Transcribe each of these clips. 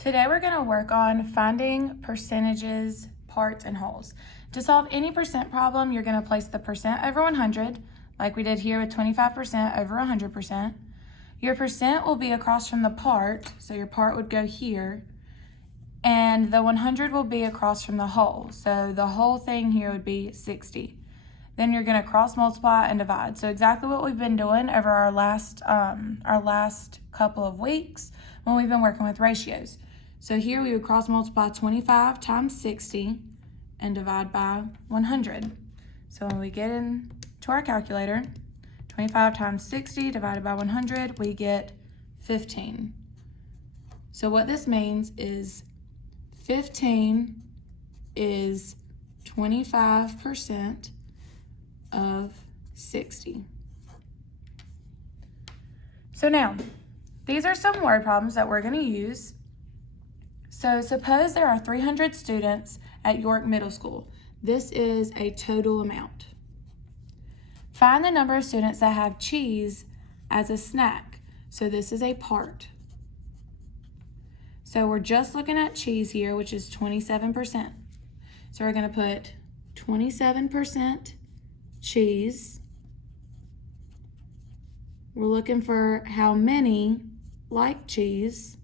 Today we're going to work on finding percentages, parts, and wholes. To solve any percent problem, you're going to place the percent over 100, like we did here with 25% over 100%. Your percent will be across from the part, so your part would go here, and the 100 will be across from the whole, so the whole thing here would be 60. Then you're going to cross multiply and divide. So exactly what we've been doing over our last couple of weeks when we've been working with ratios. So here we would cross multiply 25 times 60 and divide by 100. So when we get into our calculator, 25 times 60 divided by 100, we get 15. So what this means is 15 is 25% of 60. So now, these are some word problems that we're going to use. So suppose there are 300 students at York Middle School. This is a total amount. Find the number of students that have cheese as a snack. So this is a part. So we're just looking at cheese here, which is 27%. So we're going to put 27% cheese. We're looking for how many like cheese.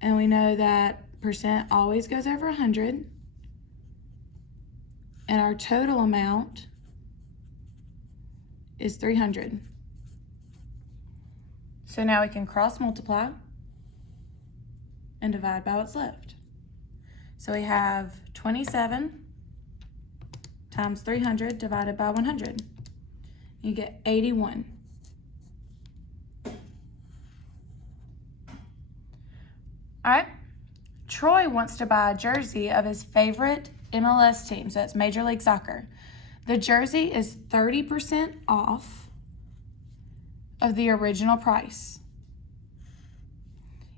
And we know that percent always goes over 100. And our total amount is 300. So now we can cross multiply and divide by what's left. So we have 27 times 300 divided by 100. You get 81. All right, Troy wants to buy a jersey of his favorite MLS team, so that's Major League Soccer. The jersey is 30% off of the original price.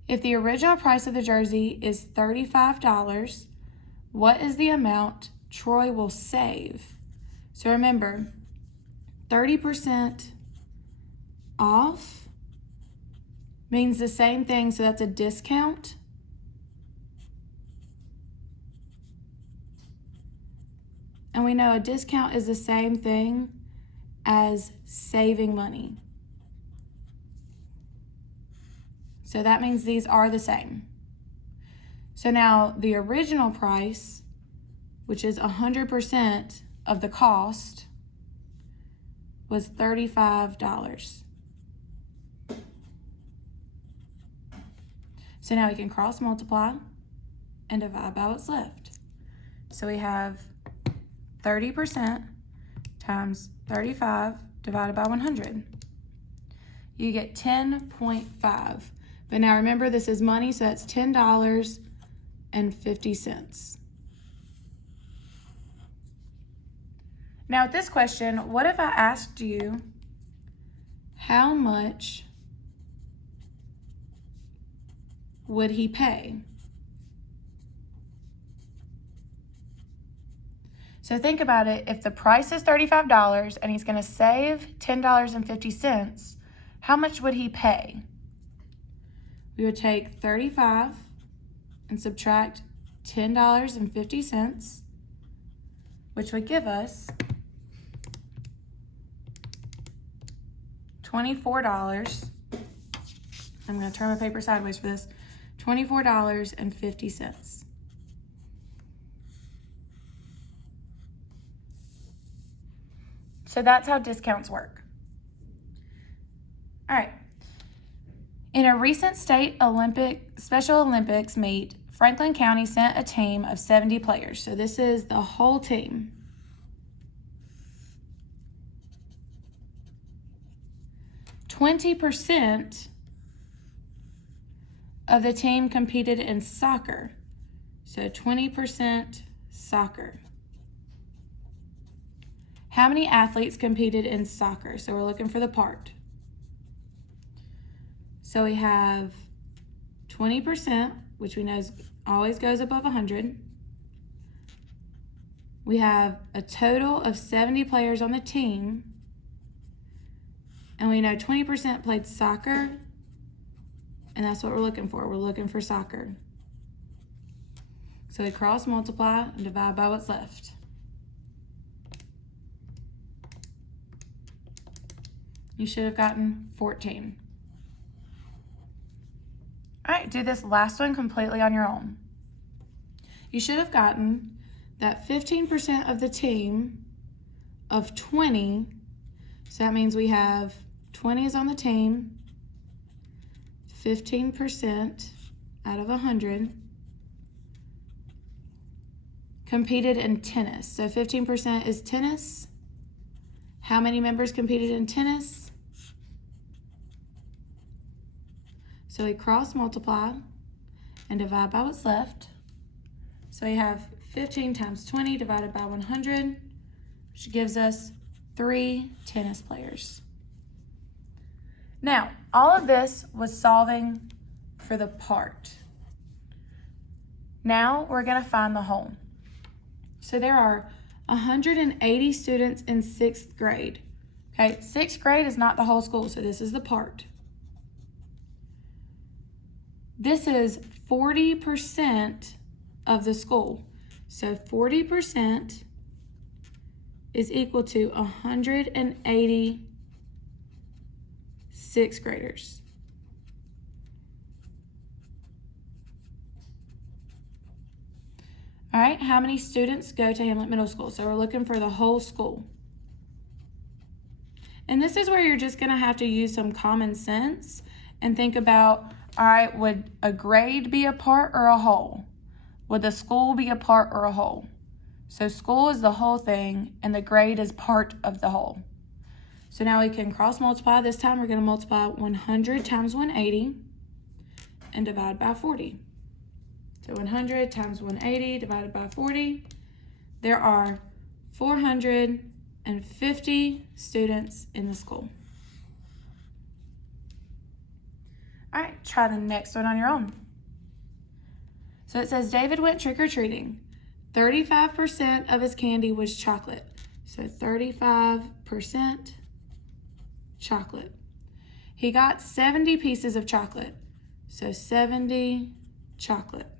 If the original price of the jersey is $35, what is the amount Troy will save? So remember, 30% off means the same thing, so that's a discount. And we know a discount is the same thing as saving money. So that means these are the same. So now the original price, which is 100% of the cost, was $35. So now we can cross multiply and divide by what's left. So we have 30% times 35 divided by 100. You get 10.5. But now remember, this is money, so that's $10.50. Now with this question, what if I asked you how much would he pay? So think about it. If the price is $35 and he's going to save $10.50, how much would he pay? We would take 35 and subtract $10.50, which would give us $24. I'm going to turn my paper sideways for this. $24.50. So that's how discounts work. All right. In a recent Special Olympics meet, Franklin County sent a team of 70 players. So this is the whole team. %, of the team competed in soccer. So 20% soccer. How many athletes competed in soccer? So we're looking for the part. So we have 20%, which we know always goes above 100. We have a total of 70 players on the team. And we know 20% played soccer And that's what we're looking for. We're looking for soccer. So we cross multiply and divide by what's left. You should have gotten 14. All right, do this last one completely on your own. You should have gotten that 15% of the team of 20, so that means we have 20 is on the team, 15% out of 100 competed in tennis. So 15% is tennis. How many members competed in tennis? So we cross multiply and divide by what's left. So we have 15 times 20 divided by 100, which gives us 3 tennis players. Now, all of this was solving for the part. Now we're going to find the whole. So there are 180 students in 6th grade. Okay, 6th grade is not the whole school, so this is the part. This is 40% of the school. So 40% is equal to 180 6th graders. All right, how many students go to Hamlet Middle School? So we're looking for the whole school. And this is where you're just gonna have to use some common sense and think about, all right, would a grade be a part or a whole? Would the school be a part or a whole? So school is the whole thing and the grade is part of the whole. So now we can cross multiply. This time we're gonna multiply 100 times 180 and divide by 40. So 100 times 180 divided by 40. There are 450 students in the school. All right, try the next one on your own. So it says David went trick-or-treating. 35% of his candy was chocolate. So 35% chocolate. He got 70 pieces of chocolate. So 70 chocolate.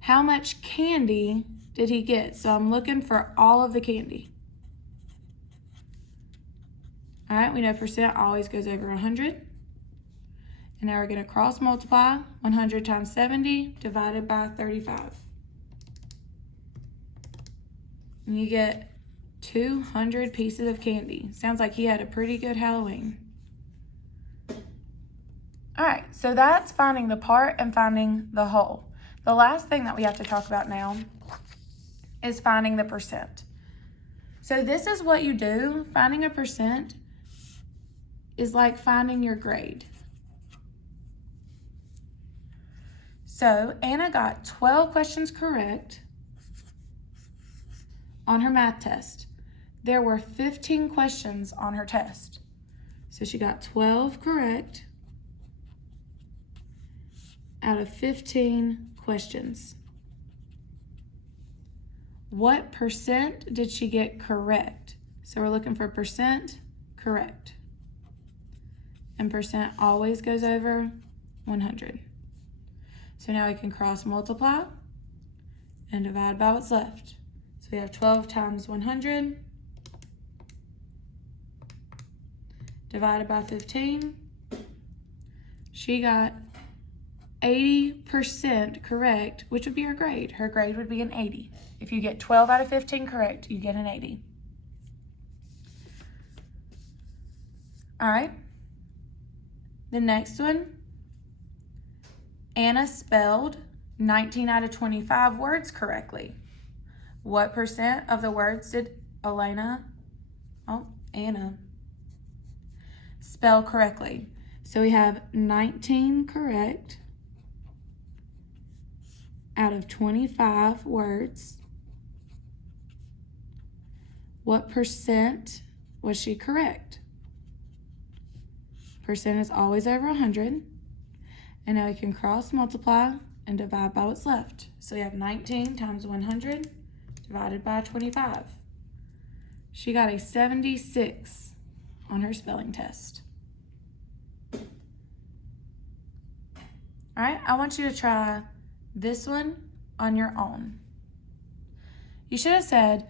How much candy did he get? So I'm looking for all of the candy. All right, we know percent always goes over 100. And now we're going to cross multiply 100 times 70 divided by 35. And you get 200 pieces of candy. Sounds like he had a pretty good Halloween. All right, so that's finding the part and finding the whole. The last thing that we have to talk about now is finding the percent. So this is what you do. Finding a percent is like finding your grade. So Anna got 12 questions correct on her math test. There were 15 questions on her test. So she got 12 correct out of 15 questions. What percent did she get correct? So we're looking for percent correct. And percent always goes over 100. So now we can cross multiply and divide by what's left. So we have 12 times 100 divided by 15. She got 80% correct, which would be her grade. Her grade would be an 80. If you get 12 out of 15 correct, you get an 80. All right. The next one, Anna spelled 19 out of 25 words correctly. What percent of the words did Anna spell correctly? So we have 19 correct out of 25 words. What percent was she correct? Percent is always over 100. And now we can cross multiply and divide by what's left. So we have 19 times 100 divided by 25. She got a 76 on her spelling test. All right, I want you to try this one on your own. You should have said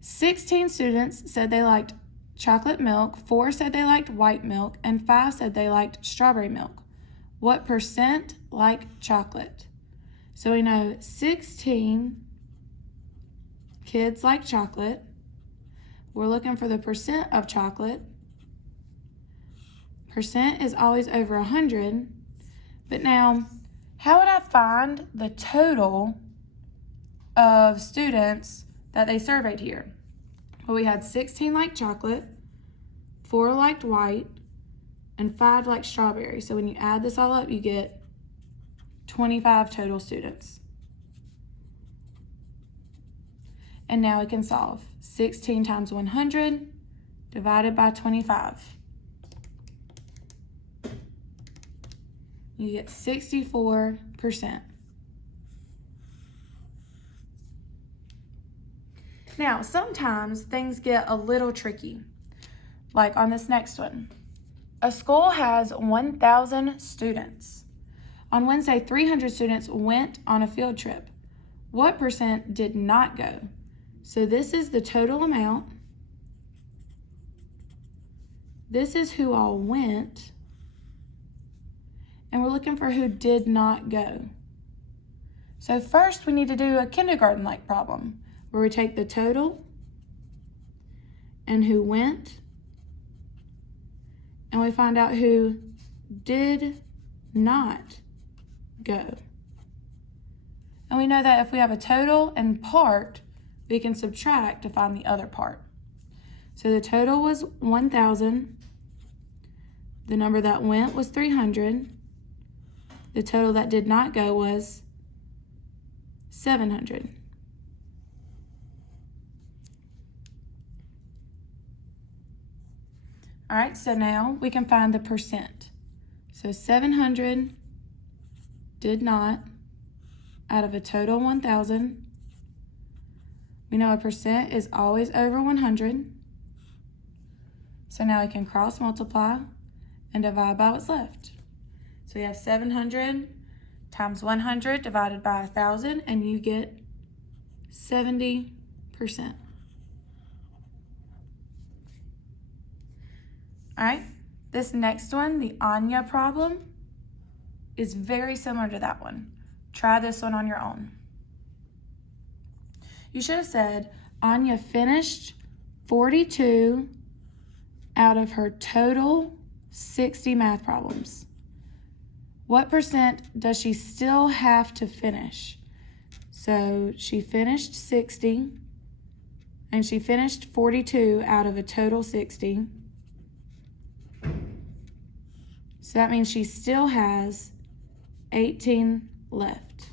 16 students said they liked chocolate milk, 4 said they liked white milk, and 5 said they liked strawberry milk. What percent like chocolate? So we know 16 kids like chocolate. We're looking for the percent of chocolate. Percent is always over 100. But now, how would I find the total of students that they surveyed here? Well, we had 16 liked chocolate, 4 liked white, and 5 liked strawberry. So when you add this all up, you get 25 total students. And now we can solve. 16 times 100 divided by 25. You get 64%. Now, sometimes things get a little tricky, like on this next one. A school has 1,000 students. On Wednesday, 300 students went on a field trip. What percent did not go? So this is the total amount. This is who all went. And we're looking for who did not go. So first we need to do a kindergarten-like problem where we take the total and who went, and we find out who did not go. And we know that if we have a total and part, we can subtract to find the other part. So the total was 1,000. The number that went was 300. The total that did not go was 700. All right, so now we can find the percent. So 700 did not out of a total 1,000. We know a percent is always over 100. So now we can cross multiply and divide by what's left. So we have 700 times 100 divided by 1,000, and you get 70%. All right, this next one, the Anya problem, is very similar to that one. Try this one on your own. You should have said Anya finished 42 out of her total 60 math problems. What percent does she still have to finish? So she finished 60, and she finished 42 out of a total 60. So that means she still has 18 left.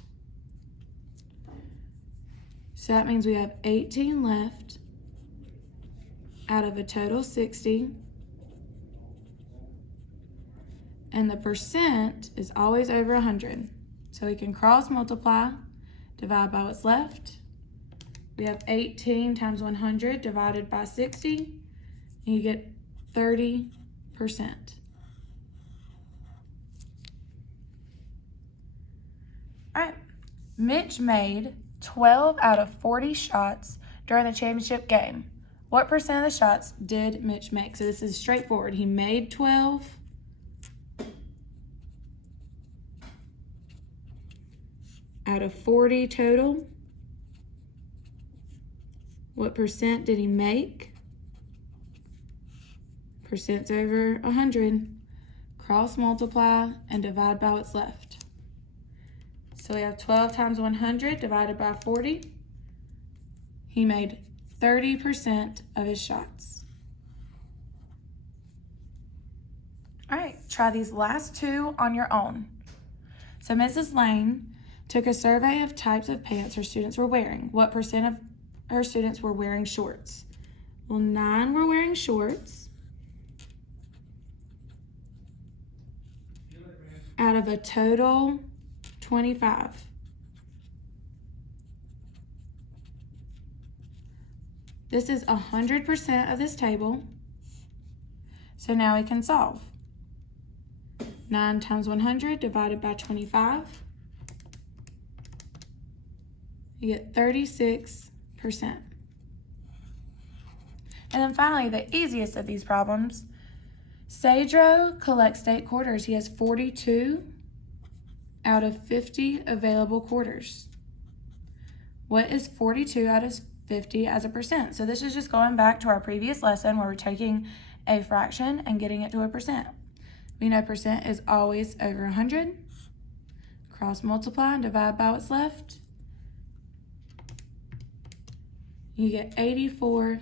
So that means we have 18 left out of a total 60. And the percent is always over 100. So we can cross multiply, divide by what's left. We have 18 times 100 divided by 60, and you get 30%. All right, Mitch made 12 out of 40 shots during the championship game. What percent of the shots did Mitch make? So this is straightforward. He made 12. Out of 40 total, what percent did he make? Percent's over 100. Cross multiply and divide by what's left. So we have 12 times 100 divided by 40. He made 30% of his shots. All right, try these last two on your own. So Mrs. Lane took a survey of types of pants her students were wearing. What percent of her students were wearing shorts? Well, 9 were wearing shorts out of a total 25. This is 100% of this table. So now we can solve. 9 times 100 divided by 25. You get 36%. And then finally, the easiest of these problems, Sadro collects state quarters. He has 42 out of 50 available quarters. What is 42 out of 50 as a percent? So this is just going back to our previous lesson where we're taking a fraction and getting it to a percent. We know percent is always over 100. Cross multiply and divide by what's left. You get 84%.